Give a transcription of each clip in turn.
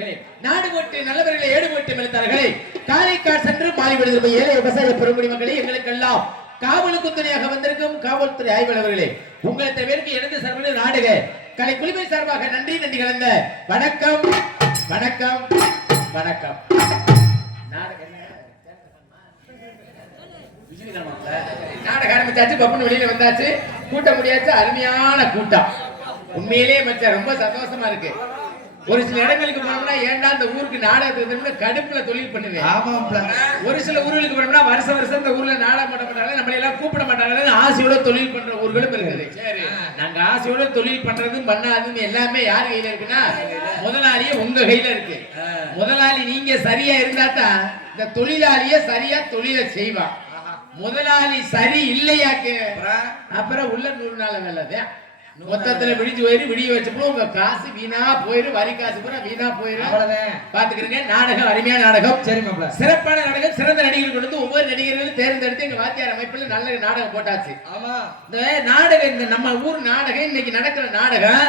இப்படி நல்லவர்களை ஏடுபட்டு மெழுத்தார்களே காரைக்கால் சென்று மாறி விடுதல் ஏழை விவசாய பெருங்குடி மக்களே எங்களுக்கெல்லாம் காவலுக்கு துணையாக வந்திருக்கும் காவல்துறை ஆய்வாளர்களே உங்களை தவிர்க்கு எனது சார்பில் நாடுக கலை குழுமை சார்பாக நன்றி நன்றி கலந்த வணக்கம் வணக்கம் வணக்கம். நாடக ஆரம்பிச்சாச்சு பப்புன்னு வெளியில வந்தாச்சு. கூட்டம் முடியாச்சு அருமையான கூட்டம். உண்மையிலேயே மச்சான் ரொம்ப சந்தோஷமா இருக்கு. ஒரு சில இடங்களுக்கு போனோம்னா ஏன்டா இந்த ஊருக்கு நாடகத்துக்கு கடுப்புல தொழில் பண்ணுவேன். ஆமாம்ல. ஒரு சில ஊர்களுக்கு போனோம்னா வருஷம் வருஷம் இந்த ஊர்ல நாடகம் பண்ண மாட்டாங்க நம்மளை எல்லாம் கூப்பிட மாட்டாங்கன்னு ஆசையோட தொழில் பண்ற ஊர்களும் இருக்குது சரி. நாங்க ஆசையோட தொழில் பண்றதும் பண்ணாதுன்னு எல்லாமே யார் கையில இருக்குன்னா முதலாளியே உங்க கையில இருக்கு. முதலாளி நீங்க சரியா இருந்தா தான் இந்த தொழிலாளியே சரியா தொழிலை செய்வான். முதலாளி சரி இல்லையாக்கு அப்புறம்? உள்ள நூறு நாள் வேலைதான் மொத்தத்துல விடிஞ்சு போயிரு விடிய வச்சப்போ உங்க காசு வீணா போயிரு வரி காசு பூரா வீணா போயிரு. பாத்துக்கிறீங்க நாடகம் அருமையான நாடகம். சரி சிறப்பான நாடகம் சிறந்த நடிகர்கள் கொண்டு வந்து ஒவ்வொரு நடிகர்களும் தேர்ந்தெடுத்து எங்க வாத்தியார் அமைப்புல நல்ல நாடகம் போட்டாச்சு. ஆமா. இந்த நாடகம் இந்த நம்ம ஊர் நாடகம் இன்னைக்கு நடக்கிற நாடகம்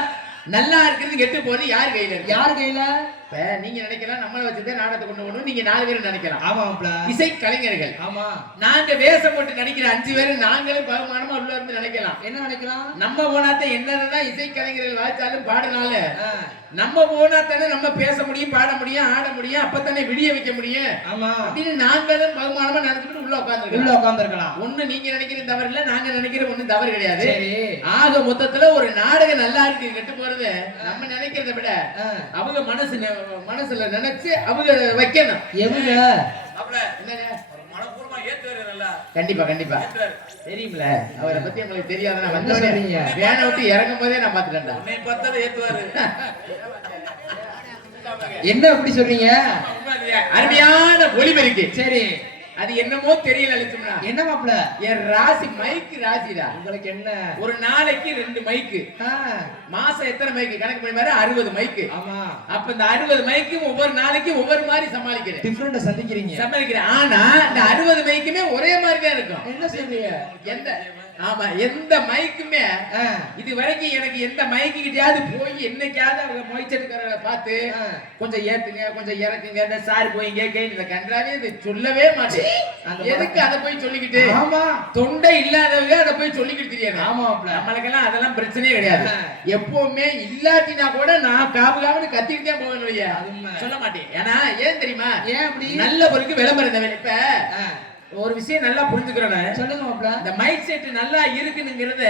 நல்லா இருக்கிறது கெட்டு போறது யார் கையில யார் கையில? இப்ப நீங்க நினைக்கலாம் நம்மளை வச்சுதான் நாடகத்தை கொண்டு வரணும் நீங்க நாலு பேரும் நினைக்கலாம். ஆமா இசை கலைஞர்கள் ஆமா. நாங்க வேஷம் போட்டு நடிக்கிற அஞ்சு பேரும் நாங்களும் பகுமானமா உள்ள இருந்து நினைக்கலாம். என்ன நினைக்கலாம்? நம்ம போனாத்த என்னதான் இசை கலைஞர்கள் வாய்ச்சாலும் பாடினாலும் ஆ, நம்ம போனா தானே நம்ம பேச முடியும் பாட முடியும் ஆட முடியும் அப்பத்தானே விடிய வைக்க முடியும். ஆமா. அப்படின்னு நாங்களும் பகுமானமா நினைச்சுட்டு உள்ள உள்ள உட்காந்துருக்கோம் உட்கார்ந்திருக்கலாம். ஒண்ணு நீங்க நினைக்கிற தவறு இல்ல நாங்க நினைக்கிற ஒண்ணு தவறு கிடையாது. சரி. ஆக மொத்தத்துல ஒரு நாடகம் நல்லா இருக்கு கெட்டு போறது. நம்ம நினைக்கிறத விட அவங்க மனசு மனசுல நினைச்சு அவங்க வைக்கணும். எவங்க கண்டிப்பா கண்டிப்பா. தெரியுமில அவரை பத்தி உங்களுக்கு தெரியாத நான் என்ன சொல்றீங்க? வந்தோடனே வேனை விட்டு இறங்கும் போதே நான் பாத்துட்டேன்டா உன்னை பார்த்ததை ஏத்துவாரு. என்ன அப்படி சொல்றீங்க அருமையான ஒளிபெருக்கு. சரி. அது என்னமோ தெரியல லட்சுமணா என்ன மாப்ள என் ராசி மைக்கு ராசிடா. உங்களுக்கு என்ன? ஒரு நாளைக்கு ரெண்டு மைக்கு. மாசம் எத்தனை மைக்கு? கணக்கு பண்ணி பாரு அறுபது மைக்கு. ஆமா. அப்ப இந்த அறுபது மைக்கு ஒவ்வொரு நாளைக்கு ஒவ்வொரு மாதிரி சமாளிக்கிறேன். டிஃபரெண்ட் சந்திக்கிறீங்க. சமாளிக்கிறேன். ஆனா இந்த அறுபது மைக்குமே ஒரே மாதிரி தான் இருக்கும். என்ன சொல்றீங்க எந்த ஆமா எந்த மைக்குமே ஆ, இது வரைக்கும் எனக்கு எந்த மைக்கு கிட்டயாவது போய் என்னைக்காவது அவங்க மொய்ச்சட்டுக்காரங்களை பார்த்து. கொஞ்சம் ஏத்துங்க கொஞ்சம் இறக்குங்க இந்த சாரி போய்ங்க கேட்டு கன்றாவே இது சொல்லவே மாட்டேன். எதுக்கு அதை போய் சொல்லிக்கிட்டு? ஆமா. தொண்டை இல்லாதவங்க அதை போய் சொல்லிக்கிட்டு தெரியாது. ஆமா நம்மளுக்கெல்லாம் அதெல்லாம் பிரச்சனையே கிடையாது. எப்பவுமே இல்லாட்டினா கூட நான் காபு காபுன்னு கத்திக்கிட்டே போவேன். சொல்ல மாட்டேன். ஏன்னா ஏன் தெரியுமா? ஏன் அப்படி? நல்ல பொருளுக்கு விளம்பரம் இப்ப ஒரு விஷயம் நல்லா புரிஞ்சுக்கிறோம் நான். சொல்லுங்க மாப்ள இந்த மைக் செட் நல்லா இருக்குனுங்கிறத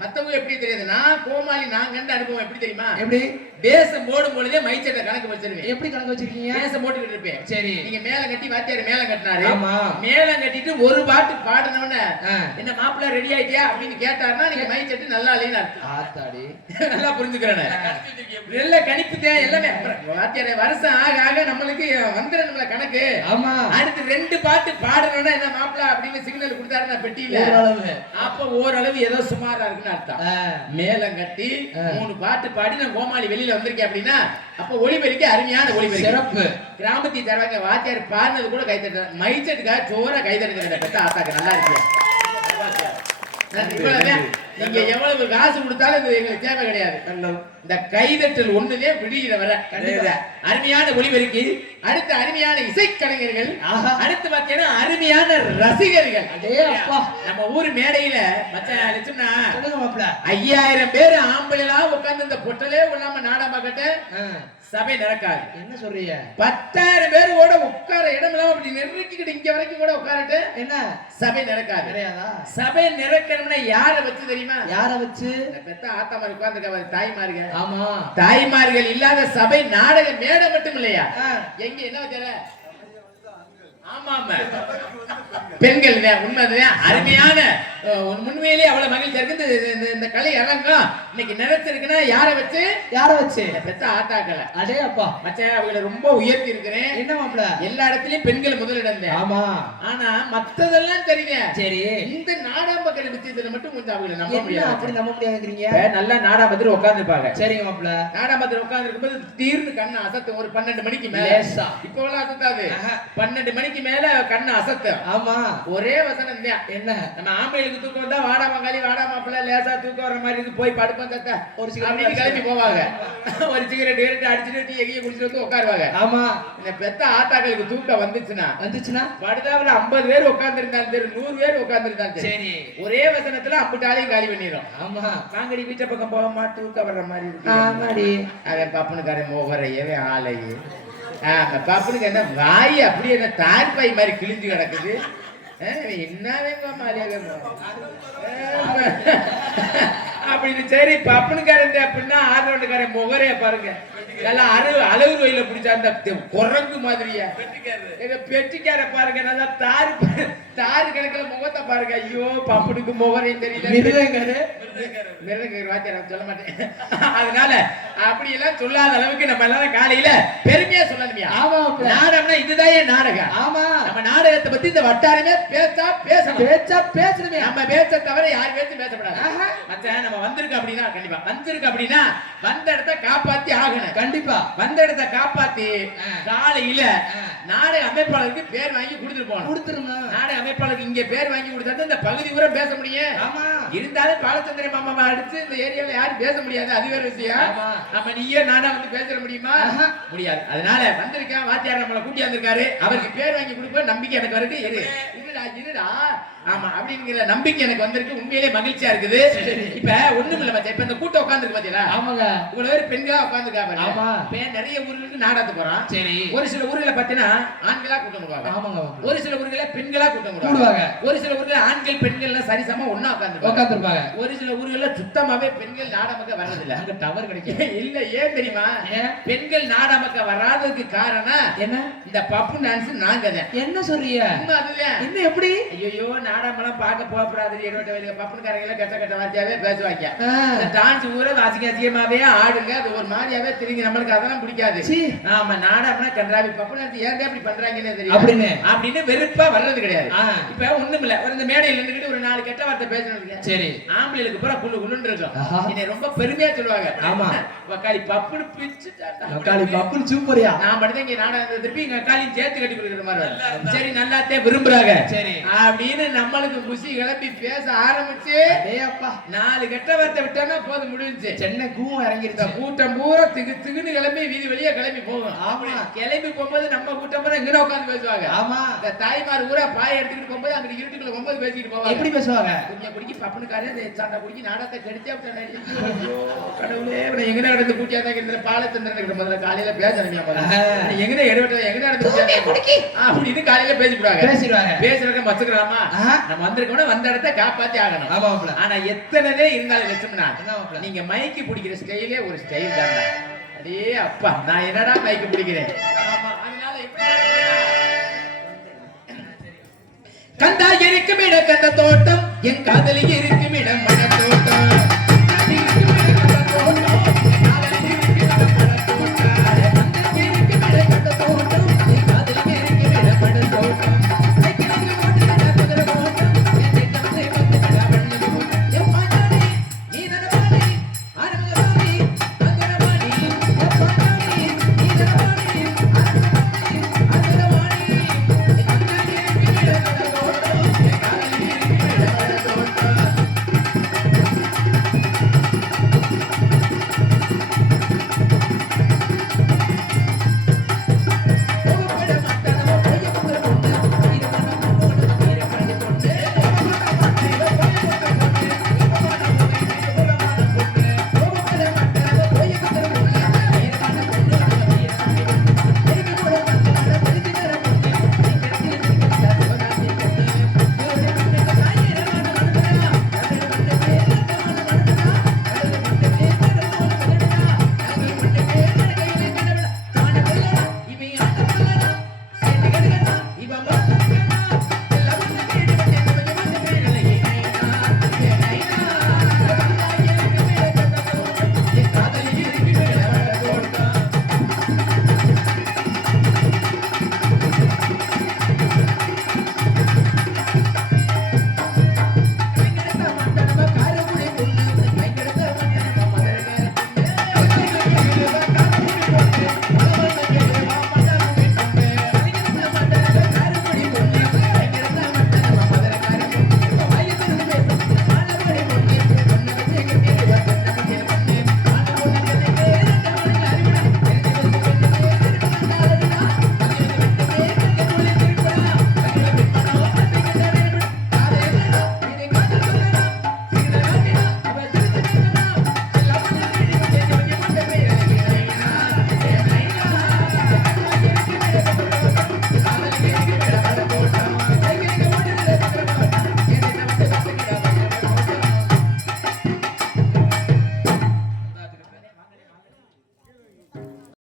மத்தவங்க எப்படி தெரியாது? நான் கோமாளி நான் கண்ட அனுபவம் எப்படி தெரியுமா? எப்படி? பேசம் போடும் பொழுதே மைக் செட்டை கணக்கு வச்சிருவேன் எப்படி கணக்கு வச்சிருக்கீங்க? பேசம் போட்டுக்கிட்டு இருப்பேன். சரி. நீங்க மேல கட்டி வாத்தியார் மேல கட்டினாரு. ஆமா. மேல கட்டிட்டு ஒரு பாட்டு பாடினோன்னு ஆ. என்ன மாப்பிள்ள ரெடி ஆயிட்டியா? அப்படின்னு கேட்டாருன்னா நீங்க மைக் செட் நல்லா இல்லைன்னு அர்த்தம். ஆத்தாடி. நல்லா புரிஞ்சுக்கிறேன் நல்ல கணிப்பு தேவை எல்லாமே. வாத்தியாரே வருஷம் ஆக ஆக நம்மளுக்கு வந்துடும் நம்மள கணக்கு. ஆமா. அடுத்து ரெண்டு பாட்டு பாடணும்னா என்ன மாப்பிள அப்படின்னு சிக்னல் கொடுத்தாரு நான் பெட்டியில அப்ப ஓரளவு ஏதோ சுமாரா இருக்குன்னு அர்த்தம். மேலம் கட்டி. மூணு பாட்டு பாடி நான் கோமாளி வெளியில வந்திருக்கேன் அப்படின்னா அப்ப ஒளிபெருக்கி அருமையான ஒளிபெருக்கி. சிறப்பு. கிராமத்தை தருவாங்க வாத்தியார் பாடினது கூட கை தட்ட மைச்சட்டுக்காக சோற கை தட்டுங்க பெத்த ஆத்தாக்கு நல்லா இருக்கு. நீங்க எவ்வளவு காசு கொடுத்தாலும் இது எங்களுக்கு தேவை கிடையாது. இந்த கைதட்டல் ஒண்ணுதே விடியில வர அருமையான ஒளிபெருக்கி அடுத்து அருமையான இசைக்கலைஞர்கள். அடுத்து பாத்தீங்கன்னா அருமையான ரசிகர்கள். நம்ம ஊர் மேடையில மாப்ள ஐயாயிரம் பேர் ஆம்பளைலாம் உட்கார்ந்து இந்த பொட்டலே இல்லாம நாடகம் பார்க்கட்டு ஆ, சபை நடக்காது. என்ன சொல்றீங்க? பத்தாயிரம் பேர் கூட கூட உட்காரட்டு என்ன? சபை நடக்காது கிடையாதா? சபை நிறக்கணும்னா யார வச்சு தெரியுமா? யார வச்சு? பெத்த ஆத்தாமார் உட்கார்ந்துருக்க தாய்மார்கள் ஆமா. தாய்மார்கள் இல்லாத சபை நாடக மேடை மட்டும் இல்லையா? எங்க என்ன வச்சார ஆமா ஆமா பெண்கள் தான், உண்மைதான் அருமையான உண்மையிலேயே அவ்வளவு மகிழ்ச்சியா இருக்கு. இந்த- இந்த- கலை அரங்கம் இன்னைக்கு நிறைச்சிருக்குன்னா யாரை வச்சு? யார வச்சு? பெத்த ஆத்தாக்களை அடே அப்பா. மச்சான் அவங்களை ரொம்ப உயர்த்தி இருக்கிறேன். என்ன மாப்ள எல்லா இடத்துலயும் பெண்கள் முதலிடம் ஆமா. ஆனா மத்ததெல்லாம் சரிங்க சரி. இந்த நாடாம்பக்கல் விஷயத்துல மட்டும் கொஞ்சம் அவங்களை நம்ப முடியாது. அப்படி நம்ப முடியாதுங்கிறீங்க? நல்லா நாடாம்பத்தில் உட்கார்ந்துருப்பாங்க. சரிங்க மாப்ள நாடாம்பத்தில் உட்கார்ந்து இருக்கும்போது திடீர்னு கண்ணு அசத்தும். ஒரு பன்னெண்டு மணிக்கு மேல. இப்போ எல்லாம் அசத்தாது. பன்னெண்டு மணிக்கு மேல கண்ணு அசத்தும். ஆமா. ஒரே வசனம் தான் என்ன? நம்ம ஆம்பளை ஆம்பளைக்கு தூக்கம் வந்தா வாடா மங்காளி வாடா மாப்பிள்ள லேசா தூக்கம் வர மாதிரி இருக்கு. போய் படுப்போம் தத்த. ஒரு அப்படின்னு கிளம்பி போவாங்க. ஒரு சிகரெட் கிரெட் அடிச்சுட்டு எங்கேயும் குடிச்சிட்டு வந்து உட்காருவாங்க. ஆமா. இந்த பெத்த ஆத்தாக்களுக்கு தூக்கம் வந்துச்சுன்னா வந்துச்சுன்னா? படுதாவில் ஐம்பது பேர் உட்கார்ந்துருந்தாலும் சரி நூறு பேர் உட்கார்ந்துருந்தாலும் சரி ஒரே வசனத்துல அம்புட்டாலையும் காலி பண்ணிடும் ஆமா. வாங்கடி வீட்டை பக்கம் போகமா தூக்கம் வர்ற மாதிரி ஆமாடி அவன் பப்பனுக்காரன் மோகரையவே ஆலையே அந்த பப்பனுக்கு என்ன வாய் அப்படியே என்ன தார்பாய் மாதிரி கிழிஞ்சு கிடக்குது. அஹ் என்ன வேங்க மாதிரியாக அப்படின்னு சரி பப்பனுக்காரன் அப்படின்னா ஆதரவுக்காரன் முகரைய பாருங்க. எல்லாம் அரு அழகு வயல பிடிச்சா அந்த குரங்கு மாதிரியா. பெட்டிக்கார பாருங்க நல்லா தாரு தாரு கணக்குல முகத்தை பாருங்க. ஐயோ பப்பனுக்கு முகரையும் தெரியல. சொல்ல மாட்டேன் அதனால அப்படி எல்லாம் சொல்லாத அளவுக்கு நம்ம எல்லாரும் காலையில பெருமையா சொல்லணுமியா ஆமா. நாடகம்னா இதுதான் என் நாடகம். ஆமா. நம்ம நாடகத்தை பத்தி இந்த வட்டாரமே பேசா பேசணும். பேச்சா பேசணுமே. நம்ம பேச்ச தவிர யார் பேச்சும் பேசப்படாது. மச்சான் நம்ம வந்திருக்கு அப்படின்னா கண்டிப்பா. வந்திருக்கு அப்படின்னா வந்த இடத்த காப்பாத்தி ஆகணும். கண்டிப்பா. வந்த இடத்த காப்பாத்தி. காலையில. நாடக அமைப்பாளருக்கு பேர் வாங்கி கொடுத்துட்டு போகணும். கொடுத்துருமா? நாடக அமைப்பாளருக்கு இங்க பேர் வாங்கி கொடுத்தா இந்த பகுதி பூரா பேச முடியும். ஆமா. இருந்தாலும் பாலச்சந்திர மாமாவை அடிச்சு இந்த ஏரியால யாரும் பேச முடியாது. அது வேற விஷயம். நம்ம நீயே நானா வந்து பேச முடியுமா. முடியாது. அதனால வந்திருக்கேன். வாத்தியார் நம்மளை கூட்டி வந்திருக்காரு அவருக்கு பேர் வாங்கி கொடுப்ப நம்பிக்கை எனக்கு வருது. ஆமா அப்படிங்கிற நம்பிக்கை எனக்கு வந்திருக்கு. உண்மையிலே மகிழ்ச்சியா இருக்குது. இப்ப ஒண்ணும் இல்ல மச்சான். இப்ப இந்த கூட்டம் உட்கார்ந்துருக்கு பாத்தீங்களா? ஆமாங்க. இவ்வளவு பேர் பெண்களா உட்கார்ந்துருக்காங்க ஆமா. இப்ப நிறைய ஊர்களுக்கு நாடகத்துக்கு போறான்? சரி. ஒரு சில ஊர்ல பாத்தீங்கன்னா ஆண்களா கூட்டம் போடுவாங்க. ஆமாங்க மாப்ள. ஒரு சில ஊர்ல பெண்களா கூட்டம் கூடுவாங்க. ஒரு சில ஊர்ல ஆண்கள் பெண்கள் எல்லாம் சரிசமா ஒண்ணா உட்கார்ந்து உட்காந்துருப்பாங்க ஒரு சில ஊர்கள்ல சுத்தமாவே பெண்கள் நாடகமக்க வர்றதில்ல. அங்க டவர் கிடைக்கும் இல்ல ஏன் தெரியுமா? பெண்கள் நாடகமக்க வராததுக்கு காரணம் என்ன? இந்த பப்பு டான்ஸ் நாங்க என்ன சொல்றீங்க? உண்மை என்ன எப்படி? ஐயோ நாடகமெல்லாம் பார்க்க போகப்படாது இருபட்ட வயதுல பப்புனுக்காரங்க கெட்ட கெட்ட வார்த்தையாவே பேசுவாங்க. டான்ஸ் ஊரே வாசிக்க அதிகமாவே ஆடுங்க. அது ஒரு மாதிரியாவே திரும்பி நம்மளுக்கு அதெல்லாம் பிடிக்காது. ஆமா நாடகம்னா கன்றாவி பப்பு டான்ஸ் ஏன் அப்படி பண்றாங்கன்னு தெரியும் அப்படின்னு. அப்படின்னு வெறுப்பா வர்றது கிடையாது. இப்ப ஒண்ணும் இல்ல ஒரு இந்த மேடையில இருந்துகிட்டு ஒரு நாலு கெட்ட வார்த்தை பேசணும் சரி. ஆம்பளைகளுக்கு பூரா குள்ளு குள்ளுன்னு இருக்கும். என்னை ரொம்ப பெருமையா சொல்லுவாங்க. ஆமா. வக்காளி பப்புன்னு பிச்சுட்டாண்டா. தக்காளி பப்புன்னு சூப்பரியா. நான் மட்டும் இங்க நாடகம் திருப்பி எங்க அக்காளையும் சேர்த்து கட்டி கொடுக்குற மாதிரி. சரி நல்லாத்தே விரும்புறாங்க. சரி. அப்படின்னு நம்மளுக்கு குஷி கிளப்பி பேச ஆரம்பிச்சு அப்பா நாலு கெட்ட வார்த்தை விட்டோம்னா போதும் முடிஞ்சுச்சு. சென்னை கூவம் இந்த இறங்கிருச்சு கூட்டம் பூரா திகு திகுன்னு கிளம்பி வீதி வழியா கிளம்பி போகும். ஆமா. கிளம்பி போகும்போது நம்ம கூட்டம் பூரா இங்க உட்காந்து பேசுவாங்க. ஆமா. இந்த தாய்மார் ஊரா பாய் எடுத்துக்கிட்டு போகும்போது அங்க இருட்டுக்குள்ள போகும்போது பேசிக்கிட்டு போவாங்க. எப்படி பேசுவாங்க? குடிக்க குடிக்கி பப்பனுக்காரே சண்டை குடிக்கி நாடகத்தை கெடுத்தே கடவுளே எங்கன நடந்து கூட்டியாதான் இந்த பாலச்சந்திரனுக்கு முதல்ல காலையில ஆஹா. எங்கன எடுவட்ட எங்கன நடந்து அப்படின்னு காலையில பேசிவிடுவாங்க பேசிடுவாங்க. பேசுறத மத்துக்கலாமா ஆஹா. நம்ம வந்திருக்கோம்னா வந்த இடத்த காப்பாத்தி ஆகணும். ஆமா மாப்ள. ஆனா எத்தனைதே இருந்தாலும் லட்சுமணா? நீங்க மைக்கு பிடிக்கிற ஸ்டைலே ஒரு ஸ்டைல் தான்டா அடே அப்பா நான் என்னடா மைக்கு பிடிக்கிறேன்? கந்தா இருக்கும் இடம் கந்த தோட்டம். என் காதலி இருக்கும் இடம்